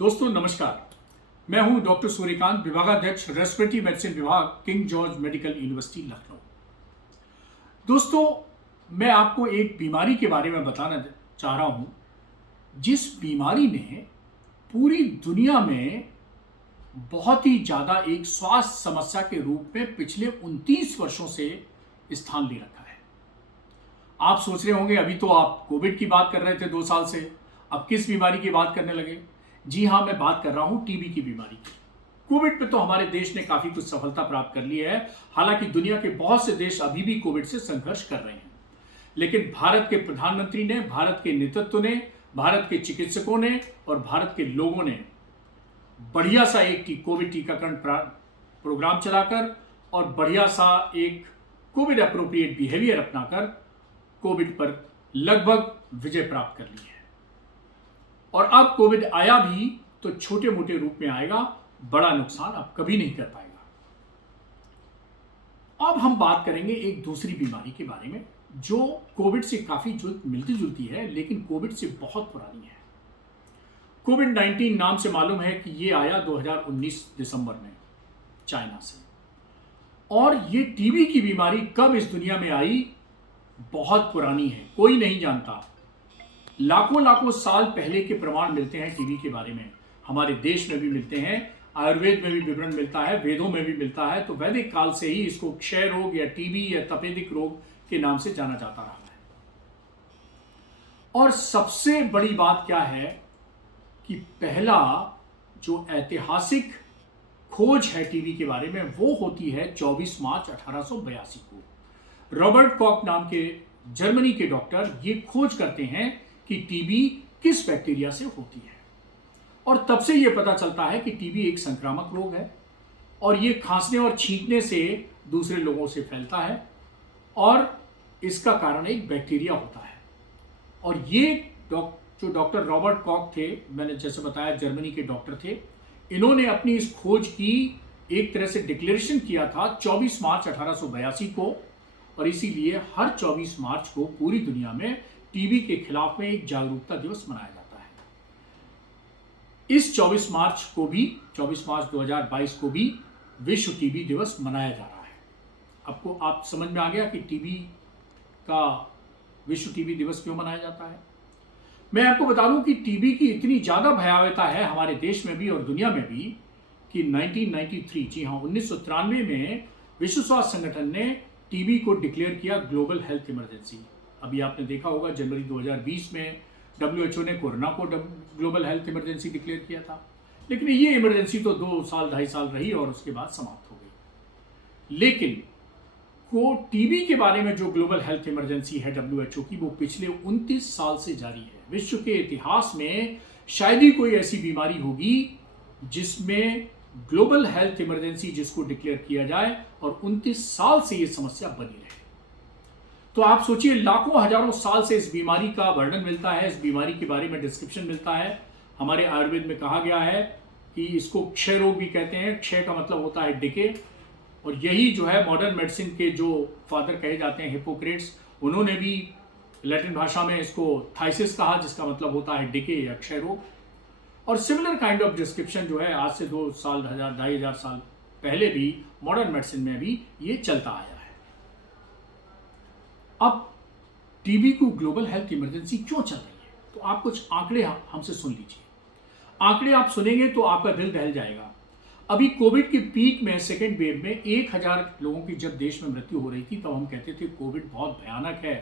दोस्तों नमस्कार। मैं हूं डॉक्टर सूर्यकांत, विभागाध्यक्ष रेस्पिरेटरी मेडिसिन विभाग, king George medical university Lucknow. दोस्तों, मैं आपको एक बीमारी के बारे में बताना चाह रहा हूं, जिस बीमारी ने पूरी दुनिया में बहुत ही ज़्यादा एक स्वास्थ्य समस्या के रूप में पिछले 29 वर्षों से स्थान ले रखा है। आप सोच रहे होंगे अभी तो आप कोविड की बात कर रहे थे 2 साल से, अब किस बीमारी की बात करने लगे? जी हाँ, मैं बात कर रहा हूं टीबी की बीमारी की। कोविड पे तो हमारे देश ने काफी कुछ सफलता प्राप्त कर ली है। हालांकि दुनिया के बहुत से देश अभी भी कोविड से संघर्ष कर रहे हैं, लेकिन भारत के प्रधानमंत्री ने, भारत के नेतृत्व ने, भारत के चिकित्सकों ने और भारत के लोगों ने बढ़िया सा एक कोविड टीकाकरण प्रोग्राम चलाकर और बढ़िया सा एक कोविड अप्रोप्रिएट बिहेवियर अपनाकर कोविड पर लगभग विजय प्राप्त कर ली है। और अब कोविड आया भी तो छोटे मोटे रूप में आएगा, बड़ा नुकसान अब कभी नहीं कर पाएगा। अब हम बात करेंगे एक दूसरी बीमारी के बारे में जो कोविड से काफी मिलती जुलती है, लेकिन कोविड से बहुत पुरानी है। कोविड-19 नाम से मालूम है कि ये आया 2019 दिसंबर में चाइना से। और ये टीबी की बीमारी कब इस दुनिया में आई, बहुत पुरानी है, कोई नहीं जानता। लाखों लाखों साल पहले के प्रमाण मिलते हैं टीबी के बारे में। हमारे देश में भी मिलते हैं, आयुर्वेद में भी विवरण मिलता है, वेदों में भी मिलता है। तो वैदिक काल से ही इसको क्षय रोग या टीबी या तपेदिक रोग के नाम से जाना जाता रहा है। और सबसे बड़ी बात क्या है कि पहला जो ऐतिहासिक खोज है टीबी के बारे में वो होती है 24 मार्च 1882 को। रॉबर्ट कॉक नाम के जर्मनी के डॉक्टर ये खोज करते हैं कि टीबी किस बैक्टीरिया से होती है। और तब से यह पता चलता है कि टीबी एक संक्रामक रोग है और ये खांसने और छींकने से दूसरे लोगों से फैलता है और इसका कारण एक बैक्टीरिया होता है। और ये जो डॉक्टर रॉबर्ट कॉक थे, मैंने जैसे बताया जर्मनी के डॉक्टर थे, इन्होंने अपनी इस खोज की एक तरह से डिक्लेरेशन किया था 24 मार्च 1882 को। और इसीलिए हर 24 मार्च को पूरी दुनिया में टीबी के खिलाफ में एक जागरूकता दिवस मनाया जाता है। इस 24 मार्च 2022 को भी विश्व टीबी दिवस मनाया जा रहा है। आपको आप समझ में आ गया कि टीबी का विश्व टीबी दिवस क्यों मनाया जाता है। मैं आपको बता दूं कि टीबी की इतनी ज्यादा भयावहता है हमारे देश में भी और दुनिया में भी कि 1993, जी हाँ 1993 में विश्व स्वास्थ्य संगठन ने टीबी को डिक्लेयर किया ग्लोबल हेल्थ इमरजेंसी। अभी आपने देखा होगा जनवरी 2020 में WHO ने कोरोना को ग्लोबल हेल्थ इमरजेंसी डिक्लेयर किया था, लेकिन ये इमरजेंसी तो 2 साल 2.5 साल रही और उसके बाद समाप्त हो गई। लेकिन टीबी के बारे में जो ग्लोबल हेल्थ इमरजेंसी है WHO की, वो पिछले 29 साल से जारी है। विश्व के इतिहास में शायद ही कोई ऐसी बीमारी होगी जिसमें ग्लोबल हेल्थ इमरजेंसी जिसको डिक्लेयर किया जाए और 29 साल से ये समस्या बनी रहे। तो आप सोचिए, लाखों हजारों साल से इस बीमारी का वर्णन मिलता है, इस बीमारी के बारे में डिस्क्रिप्शन मिलता है। हमारे आयुर्वेद में कहा गया है कि इसको क्षय रोग भी कहते हैं। क्षय का मतलब होता है डिके। और यही जो है मॉडर्न मेडिसिन के जो फादर कहे जाते हैं, हिप्पोक्रेट्स, उन्होंने भी लैटिन भाषा में इसको थाइसिस कहा, जिसका मतलब होता है डिके या क्षय रोग। और सिमिलर काइंड ऑफ डिस्क्रिप्शन जो है आज से 2 साल 2,500 साल पहले भी मॉडर्न मेडिसिन में भी ये चलता आया है। अब टीबी को ग्लोबल हेल्थ इमरजेंसी क्यों चल रही है, तो आप कुछ आंकड़े हमसे सुन लीजिए। आंकड़े आप सुनेंगे तो आपका दिल दहल जाएगा। अभी कोविड के पीक में, सेकेंड वेव में 1000 लोगों की जब देश में मृत्यु हो रही थी, तब हम कहते थे कोविड बहुत भयानक है,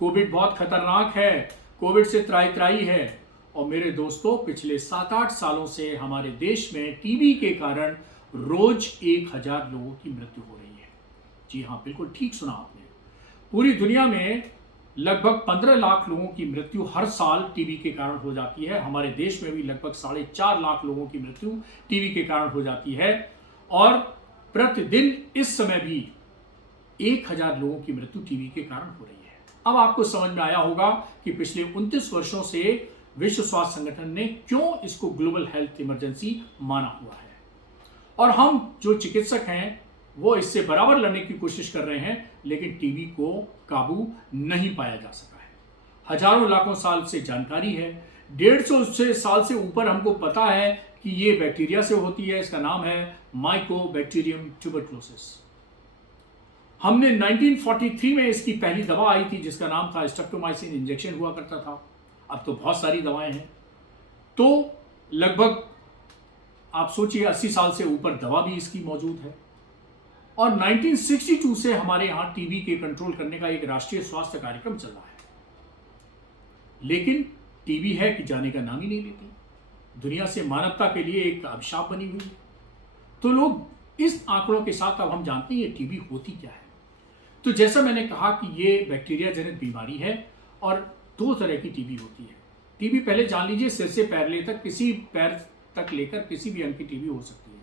कोविड बहुत खतरनाक है, कोविड से त्राही है। और मेरे दोस्तों, पिछले 7-8 सालों से हमारे देश में टीबी के कारण रोज 1000 लोगों की मृत्यु हो रही है। जी हाँ, बिल्कुल ठीक सुना आपने। पूरी दुनिया में लगभग 15 लाख लोगों की मृत्यु हर साल टीबी के कारण हो जाती है। हमारे देश में भी लगभग 4.5 लाख लोगों की मृत्यु टीबी के कारण हो जाती है। और प्रतिदिन इस समय भी 1000 लोगों की मृत्यु टीबी के कारण हो रही है। अब आपको समझ में आया होगा कि पिछले 29 वर्षों से विश्व स्वास्थ्य संगठन ने क्यों इसको ग्लोबल हेल्थ इमरजेंसी माना हुआ है। और हम जो चिकित्सक हैं वो इससे बराबर लड़ने की कोशिश कर रहे हैं, लेकिन टीबी को काबू नहीं पाया जा सका है। हजारों लाखों साल से जानकारी है, 150 साल से ऊपर हमको पता है कि ये बैक्टीरिया से होती है। इसका नाम है माइकोबैक्टीरियम ट्यूबरक्लोसिस। हमने 1943 में इसकी पहली दवा आई थी जिसका नाम था स्ट्रेप्टोमाइसिन, इंजेक्शन हुआ करता था। अब तो बहुत सारी दवाएं हैं। तो लगभग आप सोचिए 80 साल से ऊपर दवा भी इसकी मौजूद है। और 1962 से हमारे यहाँ टीबी के कंट्रोल करने का एक राष्ट्रीय स्वास्थ्य कार्यक्रम चल रहा है, लेकिन टीबी है कि जाने का नाम ही नहीं लेती। दुनिया से मानवता के लिए एक अभिशाप बनी हुई है। तो लोग इस आंकड़ों के साथ अब हम जानते हैं ये टीबी होती क्या है। तो जैसा मैंने कहा कि ये बैक्टीरिया जनित बीमारी है और 2 तरह की टीबी होती है। टीबी पहले जान लीजिए, सिर से पैर ले तक, किसी पैर तक लेकर किसी भी अंग की टीबी हो सकती है।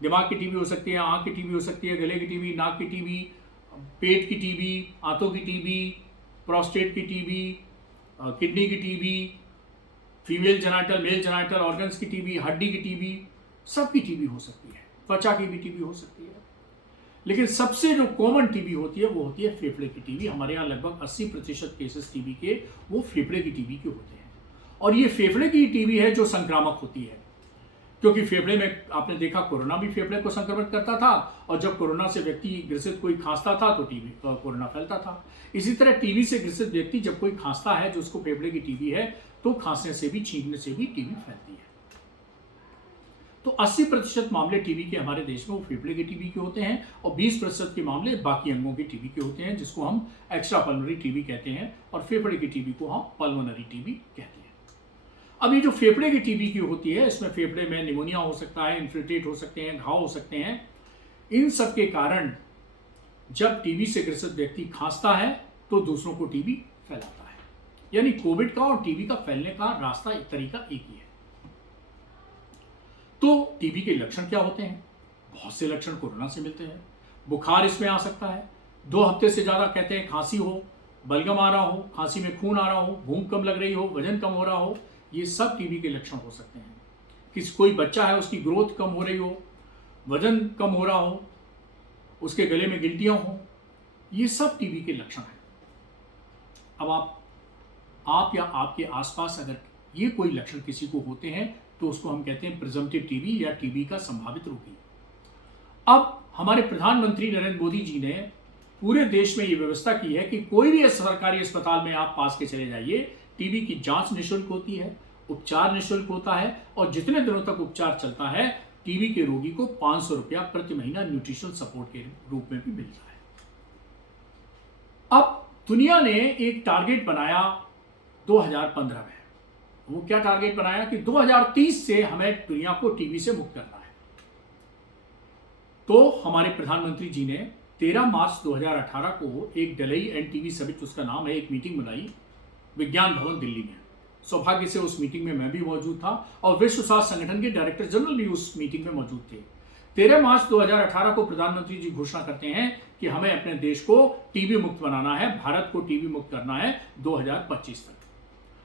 दिमाग की टीबी हो सकती है, आंख की टीबी हो सकती है, गले की टीबी, नाक की टीबी, पेट की टीबी, आंतों की टीबी, प्रोस्टेट की टीबी, किडनी की TB, female genital, mail genital organs की टीबी, हड्डी की टीबी, सब की टीबी हो सकती है। त्वचा की भी टीबी हो सकती है। लेकिन सबसे जो कॉमन टीबी होती है वो होती है फेफड़े की टीबी। हमारे यहाँ लगभग 80% केसेस टीबी के वो फेफड़े की टीबी के होते हैं। और ये फेफड़े की टीबी है जो संक्रामक होती है, क्योंकि फेफड़े में आपने देखा कोरोना भी फेफड़े को संक्रमित करता था, और जब कोरोना से व्यक्ति ग्रसित कोई खांसता था तो टीबी कोरोना फैलता था। इसी तरह टीबी से ग्रसित व्यक्ति जब कोई खांसता है जो उसको फेफड़े की टीबी है, तो खांसने से भी, छींकने से भी टीबी फैलती है। तो 80% मामले टीबी के हमारे देश में वो फेफड़े की टीबी के होते हैं, और 20% के मामले बाकी अंगों की टीबी के होते हैं, जिसको हम एक्स्ट्रा पल्मोनरी टीबी कहते हैं, और फेफड़े की टीबी को हम पल्मोनरी टीबी कहते हैं। अब ये जो फेफड़े की टीबी की होती है, इसमें फेफड़े में निमोनिया हो सकता है, इन्फिल्ट्रेट हो सकते हैं, घाव हो सकते हैं। इन सब के कारण जब टीबी से ग्रसित व्यक्ति खांसता है तो दूसरों को टीबी फैलाता है। यानी कोविड का और टीबी का फैलने का रास्ता, एक तरीका एक ही है। तो टीबी के लक्षण क्या होते हैं? बहुत से लक्षण कोरोना से मिलते हैं। बुखार इसमें आ सकता है, 2 हफ्ते से ज्यादा कहते हैं खांसी हो, बलगम आ रहा हो, खांसी में खून आ रहा हो, भूख कम लग रही हो, वजन कम हो रहा हो, ये सब टीबी के लक्षण हो सकते हैं। कोई बच्चा है, उसकी ग्रोथ कम हो रही हो, वजन कम हो रहा हो, उसके गले में गिल्टियां हो, ये सब टीबी के लक्षण हैं। अब आप या आपके आसपास अगर ये कोई लक्षण किसी को होते हैं तो उसको हम कहते हैं प्रिजम्पटिव टीबी या टीबी का संभावित रोगी। अब हमारे प्रधानमंत्री नरेंद्र मोदी जी ने पूरे देश में ये व्यवस्था की है कि कोई भी सरकारी अस्पताल में आप पास के चले जाइए, टीबी की जांच निःशुल्क होती है, उपचार निःशुल्क होता है, और जितने दिनों तक उपचार चलता है टीबी के रोगी को 500 रुपया प्रति महीना न्यूट्रिशनल सपोर्ट के रूप में भी मिलता है। अब दुनिया ने एक टारगेट बनाया 2015 में। वो क्या टारगेट बनाया कि 2030 से हमें दुनिया को टीबी से मुक्त करना है। तो हमारे प्रधानमंत्री जी ने 13 मार्च 2018 को एक डलई एंड टीबी समिट, उसका नाम है, एक मीटिंग बुलाई विज्ञान भवन दिल्ली में। सौभाग्य से उस मीटिंग में मैं भी मौजूद था और विश्व स्वास्थ्य संगठन के डायरेक्टर जनरल भी उस मीटिंग में मौजूद थे। 13 मार्च 2018 को प्रधानमंत्री जी घोषणा करते हैं कि हमें अपने देश को टीबी मुक्त बनाना है, भारत को टीबी मुक्त करना है 2025 तक।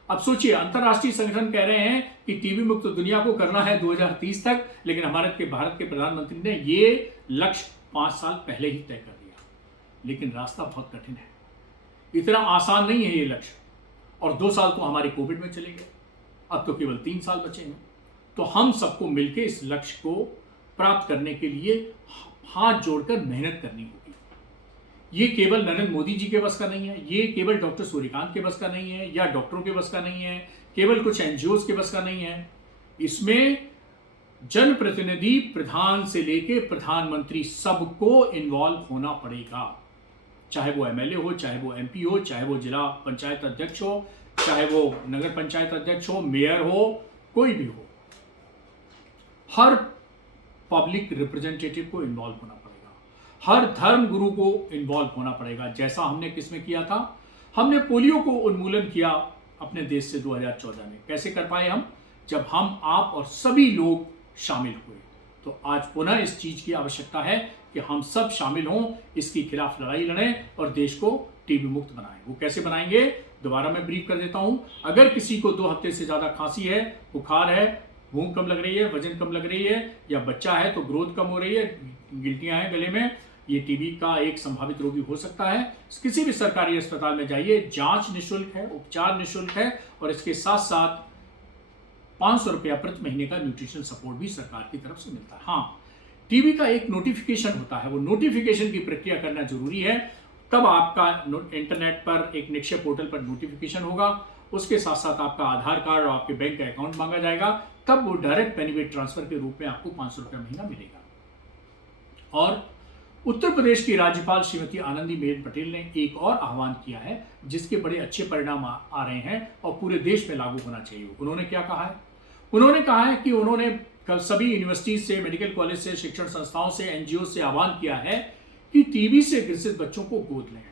अब सोचिए, अंतरराष्ट्रीय संगठन कह रहे हैं कि टीबी मुक्त दुनिया को करना है 2030 तक, लेकिन भारत के प्रधानमंत्री ने ये लक्ष्य 5 साल पहले ही तय कर दिया। लेकिन रास्ता बहुत कठिन है, इतना आसान नहीं है ये लक्ष्य। और 2 साल तो हमारे कोविड में चले गए, अब तो केवल 3 साल बचे हैं। तो हम सबको मिलकर इस लक्ष्य को प्राप्त करने के लिए हाथ जोड़कर मेहनत करनी होगी। ये केवल नरेंद्र मोदी जी के बस का नहीं है, ये केवल डॉक्टर सूर्यकांत के बस का नहीं है, या डॉक्टरों के बस का नहीं है, केवल कुछ एनजीओज के बस का नहीं है। इसमें जनप्रतिनिधि, प्रधान से लेके प्रधानमंत्री, सबको इन्वॉल्व होना पड़ेगा। चाहे वो एमएलए हो, चाहे वो एमपी हो, चाहे वो जिला पंचायत अध्यक्ष हो, चाहे वो नगर पंचायत अध्यक्ष हो, मेयर हो, कोई भी हो, हर पब्लिक रिप्रेजेंटेटिव को इन्वॉल्व होना पड़ेगा, हर धर्म गुरु को इन्वॉल्व होना पड़ेगा। जैसा हमने किसमें किया था, हमने पोलियो को उन्मूलन किया अपने देश से 2014 में। कैसे कर पाए हम? जब हम, आप और सभी लोग शामिल हुए। तो आज पुनः इस चीज की आवश्यकता है कि हम सब शामिल हों, इसके खिलाफ लड़ाई लड़ें और देश को टीबी मुक्त बनाएं। वो कैसे बनाएंगे, दोबारा मैं ब्रीफ कर देता हूं। अगर किसी को 2 हफ्ते से ज्यादा खांसी है, बुखार है, भूख कम लग रही है, वजन कम लग रही है, या बच्चा है तो ग्रोथ कम हो रही है, गिल्टियां हैं गले में, ये टीबी का एक संभावित रोगी हो सकता है। किसी भी सरकारी अस्पताल में जाइए, जांच निःशुल्क है, उपचार निःशुल्क है, और इसके साथ साथ 500 रुपया प्रति महीने का न्यूट्रिशन सपोर्ट भी सरकार की तरफ से मिलता है। हाँ, टीबी का एक नोटिफिकेशन होता है, वो नोटिफिकेशन की प्रक्रिया करना जरूरी है। तब आपका इंटरनेट पर एक निक्षय पोर्टल पर नोटिफिकेशन होगा, उसके साथ साथ आपका आधार कार्ड और आपके बैंक का अकाउंट मांगा जाएगा, तब वो डायरेक्ट बेनिफिट ट्रांसफर के रूप में आपको 500 रुपया महीना मिलेगा। और उत्तर प्रदेश की राज्यपाल श्रीमती आनंदीबेन पटेल ने एक और आह्वान किया है, जिसके बड़े अच्छे परिणाम आ रहे हैं और पूरे देश में लागू होना चाहिए। उन्होंने क्या कहा है? उन्होंने कहा है कि उन्होंने कल सभी यूनिवर्सिटी से, मेडिकल कॉलेज से, शिक्षण संस्थाओं से, एनजीओ से आह्वान किया है कि टीबी से ग्रसित बच्चों को गोद लें,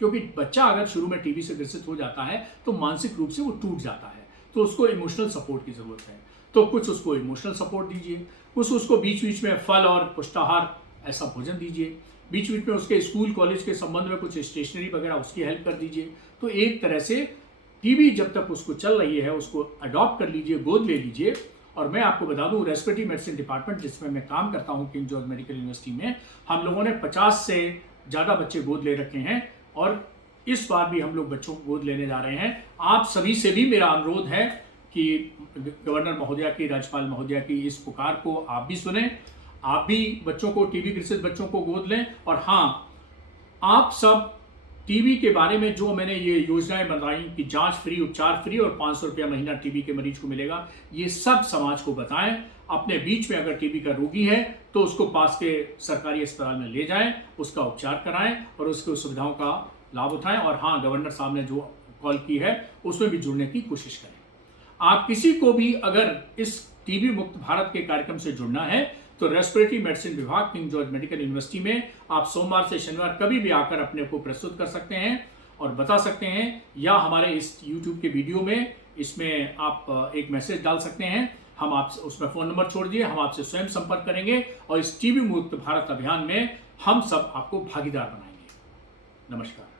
क्योंकि बच्चा अगर शुरू में टीबी से ग्रसित हो जाता है तो मानसिक रूप से वो टूट जाता है, तो उसको इमोशनल सपोर्ट की जरूरत है। तो कुछ उसको इमोशनल सपोर्ट दीजिए, कुछ उसको बीच बीच में फल और पुष्टाहार ऐसा भोजन दीजिए, बीच बीच में उसके स्कूल कॉलेज के संबंध में कुछ स्टेशनरी वगैरह उसकी हेल्प कर दीजिए। तो एक तरह से टीबी जब तक उसको चल रही है उसको अडॉप्ट कर लीजिए, गोद ले लीजिए। और मैं आपको बता दूं, रेस्पिरेटरी मेडिसिन डिपार्टमेंट जिसमें मैं काम करता हूं किंग जॉर्ज मेडिकल यूनिवर्सिटी में, हम लोगों ने 50 से ज़्यादा बच्चे गोद ले रखे हैं और इस बार भी हम लोग बच्चों को गोद लेने जा रहे हैं। आप सभी से भी मेरा अनुरोध है कि गवर्नर महोदया की, राज्यपाल महोदया की इस पुकार को आप भी सुने, आप भी बच्चों को, टीबी ग्रसित बच्चों को गोद लें। और हाँ, आप सब टीबी के बारे में जो मैंने ये योजनाएं बनाई कि जांच फ्री, उपचार फ्री और 500 रुपया महीना टीबी के मरीज को मिलेगा, ये सब समाज को बताएं। अपने बीच में अगर टीबी का रोगी है तो उसको पास के सरकारी अस्पताल में ले जाएं, उसका उपचार कराएं और उसकी सुविधाओं का लाभ उठाएं। और हाँ, गवर्नर साहब ने जो कॉल की है उसमें भी जुड़ने की कोशिश करें। आप किसी को भी अगर इस टीबी मुक्त भारत के कार्यक्रम से जुड़ना है तो रेस्पिरेटरी मेडिसिन विभाग, किंग जॉर्ज मेडिकल यूनिवर्सिटी में आप सोमवार से शनिवार कभी भी आकर अपने को प्रस्तुत कर सकते हैं और बता सकते हैं, या हमारे इस YouTube के वीडियो में इसमें आप एक मैसेज डाल सकते हैं। हम आप उसमें फ़ोन नंबर छोड़ दिए, हम आपसे स्वयं संपर्क करेंगे और इस टीबी मुक्त भारत अभियान में हम सब आपको भागीदार बनाएंगे। नमस्कार।